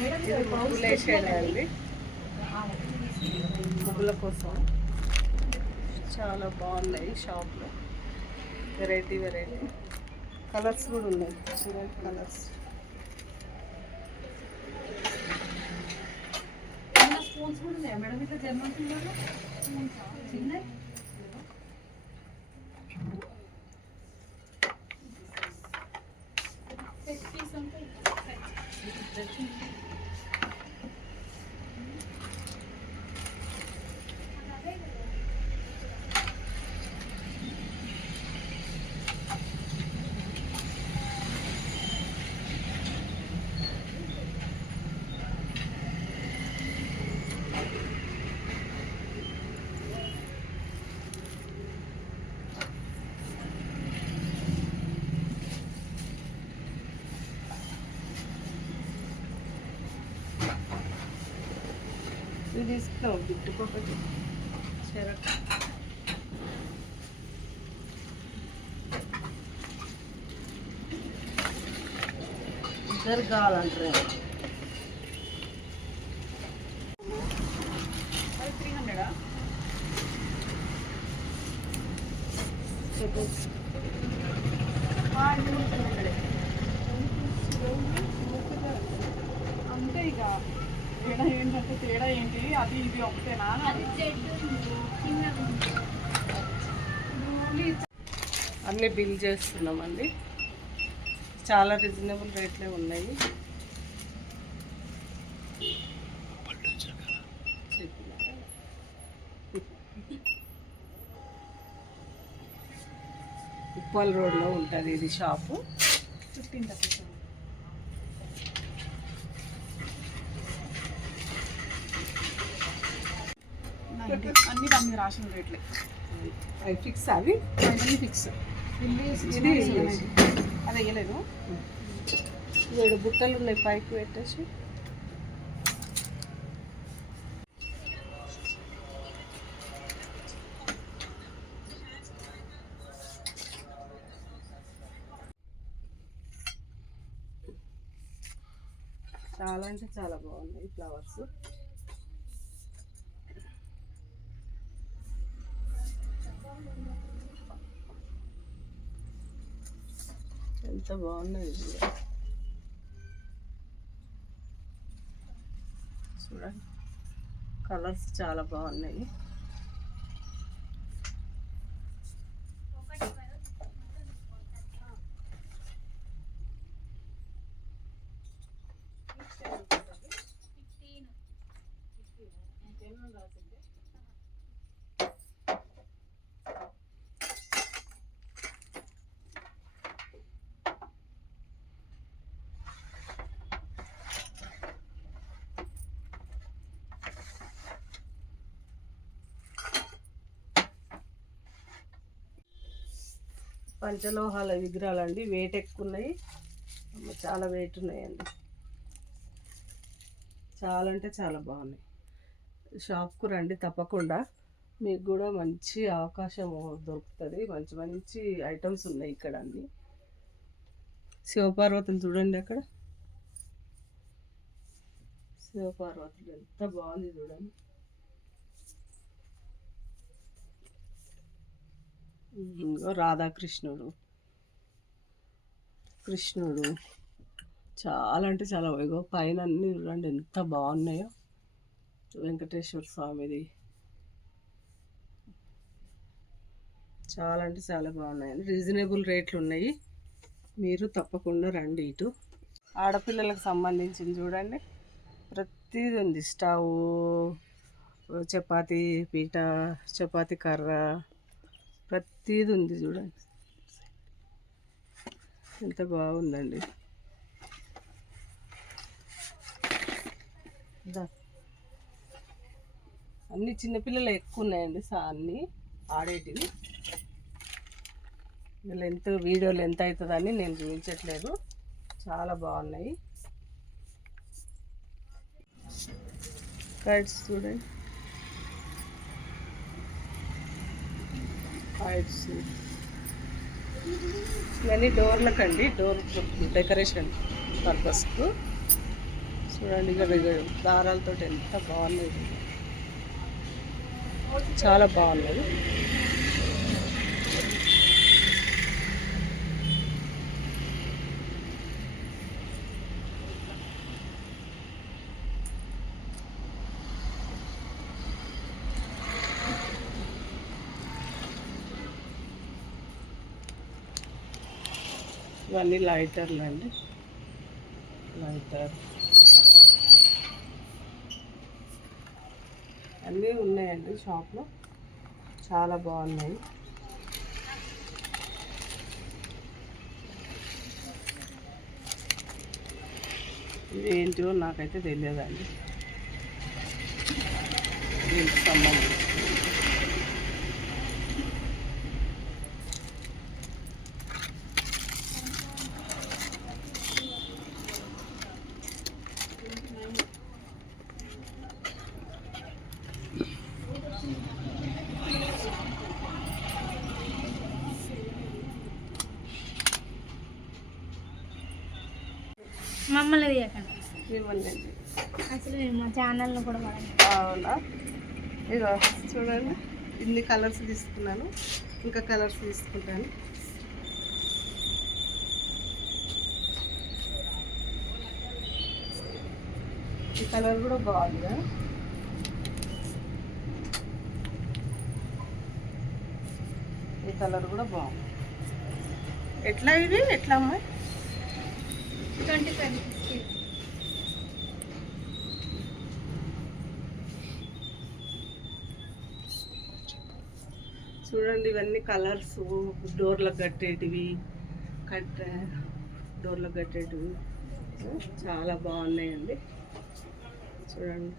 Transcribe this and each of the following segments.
ఇది ముగ్గులు వేసేయండి, ముగ్గుల కోసం చాలా బాగున్నాయి షాప్లో. వెరైటీ కలర్స్ కూడా ఉన్నాయి, చూడండి కలర్స్. స్పూన్స్ కూడా ఉన్నాయా మేడం? ఇట్లా జర్మన్ సిల్వర్లో చిన్న ఇది తీసుకున్నాం బిట్టుకోకటి చెరక. ఇద్దరు కావాలంటారు. అది 300. అంతే ఇక తేడా ఏంటంటే తేడా ఏంటి, అది ఇది ఒకటేనా? అన్నీ బిల్ చేస్తున్నామండి, చాలా రీజనబుల్ రేట్లే ఉన్నాయి. ఉప్పల్ రోడ్లో ఉంటుంది ఇది షాపు. 15 అన్ని దాని రాసిన రేట్లే. అవి ఫిక్స్, అవి అన్నీ ఫిక్స్. ఇది అది వేయలేదు. 7 బుట్టలు ఉన్నాయి పైకి పెట్టేసి. చాలా అంటే చాలా బాగున్నాయి ఫ్లవర్స్. ఎంత బాగున్నాయి చూడండి, కలర్స్ చాలా బాగున్నాయి. పంచలోహాల విగ్రహాలు అండి, వెయిట్ ఎక్కువ ఉన్నాయి, చాలా వెయిట్ ఉన్నాయండి. చాలా అంటే చాలా బాగున్నాయి. షాప్కు రండి తప్పకుండా, మీకు కూడా మంచి అవకాశం దొరుకుతుంది. మంచి మంచి ఐటమ్స్ ఉన్నాయి ఇక్కడ అన్నీ. శివపార్వతులు చూడండి, అక్కడ శివపార్వతులు ఎంత బాగుంది చూడండి. రాధాకృష్ణుడు, కృష్ణుడు, చాలా అంటే చాలా పైన అన్నీ చూడండి ఎంత బాగున్నాయో. వెంకటేశ్వర స్వామిది చాలా అంటే చాలా బాగున్నాయండి, రీజనబుల్ రేట్లు ఉన్నాయి. మీరు తప్పకుండా రండి ఇటు. ఆడపిల్లలకు సంబంధించింది చూడండి, ప్రతిదీ ఉంది. స్టవ్, చపాతీ పీట, చపాతీ కర్ర, ప్రతిదీ ఉంది చూడండి, ఎంత బాగుందండి. అన్ని చిన్నపిల్లలు ఎక్కువ ఉన్నాయండి, అన్నీ ఆడేటివి. లెంత్ వీడియో లెంత్ అవుతుందని నేను చూపించట్లేదు, చాలా బాగున్నాయి. కైట్స్ చూడండి, కైట్స్ ఇవన్నీ డోర్లకండి, డోర్ డెకరేషన్ పర్పస్కు. చూడండి ఇక్కడ దారాలతో ఎంత బాగున్నది, చాలా బాగున్నది. ఇవన్నీ లైటర్లు అండి, లైటర్ అన్నీ ఉన్నాయండి షాప్లో, చాలా బాగున్నాయి. ఇది ఏంటివో నాకైతే తెలియదండి, దీనికి సంబంధించి. మమ్మల్ని తీయకండి ఇవ్వండి. అసలు మా ఛానల్ని కూడా వాడండి. అవునా, ఇదో చూడండి, ఇన్ని కలర్స్ తీసుకున్నాను, ఇంకా కలర్స్ తీసుకుంటాను. ఈ కలర్ కూడా బాగుంది కదా, ఈ కలర్ కూడా బాగుంది. ఎట్లా ఇది, ఎట్లా అమ్మాయి? 25 చూడండి, ఇవన్నీ కలర్స్ డోర్లకు కట్టేటివి, డోర్లకు కట్టేటివి చాలా బాగున్నాయండి. చూడండి,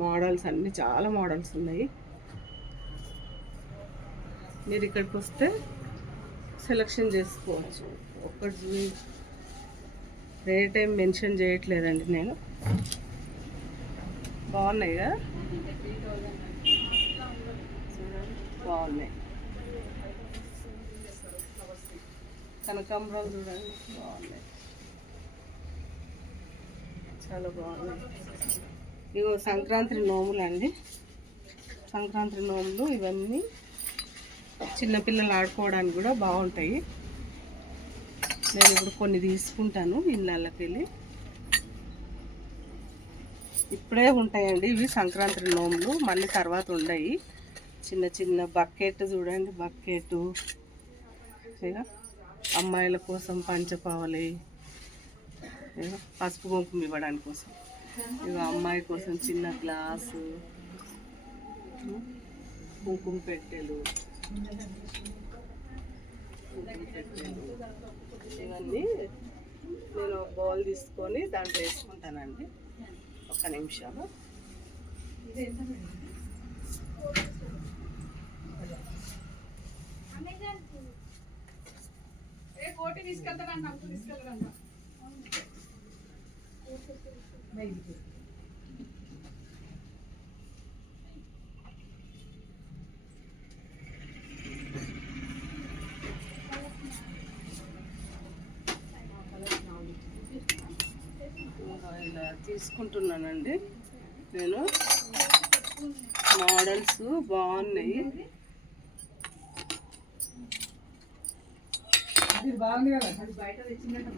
మోడల్స్ అన్నీ చాలా మోడల్స్ ఉన్నాయి. మీరు ఇక్కడికి వస్తే సెలెక్షన్ చేసుకోవచ్చు. ఒక్కటి రేట్ ఏం మెన్షన్ చేయట్లేదండి నేను. బాగున్నాయి కదా, బాగున్నాయి. కనకాంబరాలు చూడండి, బాగున్నాయి, చాలా బాగున్నాయి. ఇగో సంక్రాంతి నోములు అండి, సంక్రాంతి నోములు ఇవన్నీ చిన్నపిల్లలు ఆడుకోవడానికి కూడా బాగుంటాయి. నేను ఇప్పుడు కొన్ని తీసుకుంటాను ఇళ్ళకి వెళ్ళి. ఇప్పుడే ఉంటాయండి ఇవి సంక్రాంతి నోములు, మళ్ళీ తర్వాత ఉండయి. చిన్న చిన్న బకెట్ చూడండి, బకెట్ ఇక అమ్మాయిల కోసం పంచపావలి, ఇక పసుపు కుంకుమ ఇవ్వడానికి కోసం, ఇక అమ్మాయి కోసం చిన్న గ్లాసు, కుంకుమ పెట్టెలు, ఇవన్నీ నేను బౌల్ తీసుకొని దాంట్లో వేసుకుంటానండి. ఒక్క నిమిషం. కోటి తీసుకెళ్తానంట, అంకు తీసుకెళ్ళాలంట. ఇలా తీసుకుంటున్నానండి నేను. మోడల్స్ బాగున్నాయి. బాగుంది కదా, బయట తెచ్చిందంట.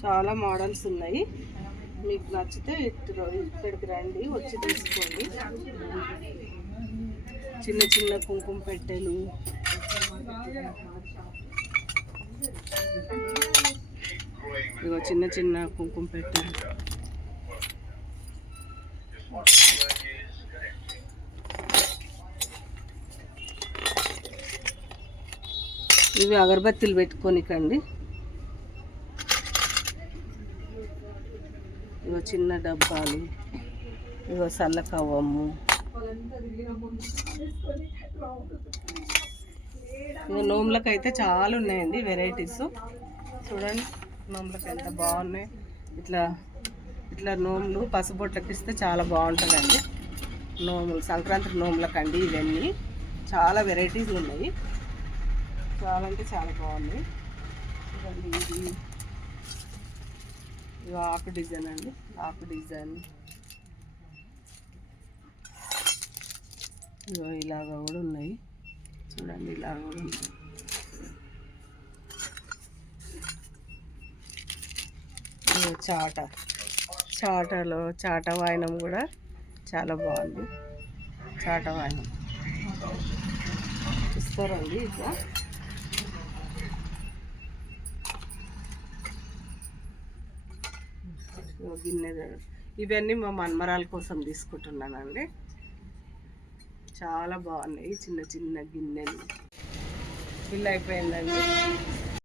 చాలా మోడల్స్ ఉన్నాయి. మీకు నచ్చితే ఇక్కడికి రండి, వచ్చి తీసుకోండి. చిన్న చిన్న కుంకుమ పెట్టెలు, ఇగో చిన్న చిన్న కుంకుమ పెట్టెలు, ఇవి అగరబత్తీలు పెట్టుకోనికండి. ఇగో చిన్న డబ్బాలు, ఇగో సల్ల కవ్వము, ఇగో నోములకు అయితే చాలా ఉన్నాయండి వెరైటీస్. చూడండి నోములకు ఎంత బాగున్నాయి. ఇట్లా ఇట్లా నోములు పసుబొట్లకి ఇస్తే చాలా బాగుంటుందండి. నోములు సంక్రాంతి నోములకండి ఇవన్నీ. చాలా వెరైటీస్ ఉన్నాయి, చాలా అంటే చాలా బాగున్నాయి. చూడండి ఇది ఆకు డిజైన్ అండి, ఆకు డిజైన్ ఇలాగా కూడా ఉన్నాయి. చూడండి ఇలా కూడా ఉన్నాయి. చాటలో చాట వాయనం కూడా చాలా బాగుంది. చాట వాయనం ఇస్తారండి ఇట్లా. గిన్నె ఇవన్నీ మా మన్మరాల కోసం తీసుకుంటున్నానండి. చాలా బాగున్నాయి చిన్న చిన్న గిన్నెలు. బిల్ అయిపోయిందండి.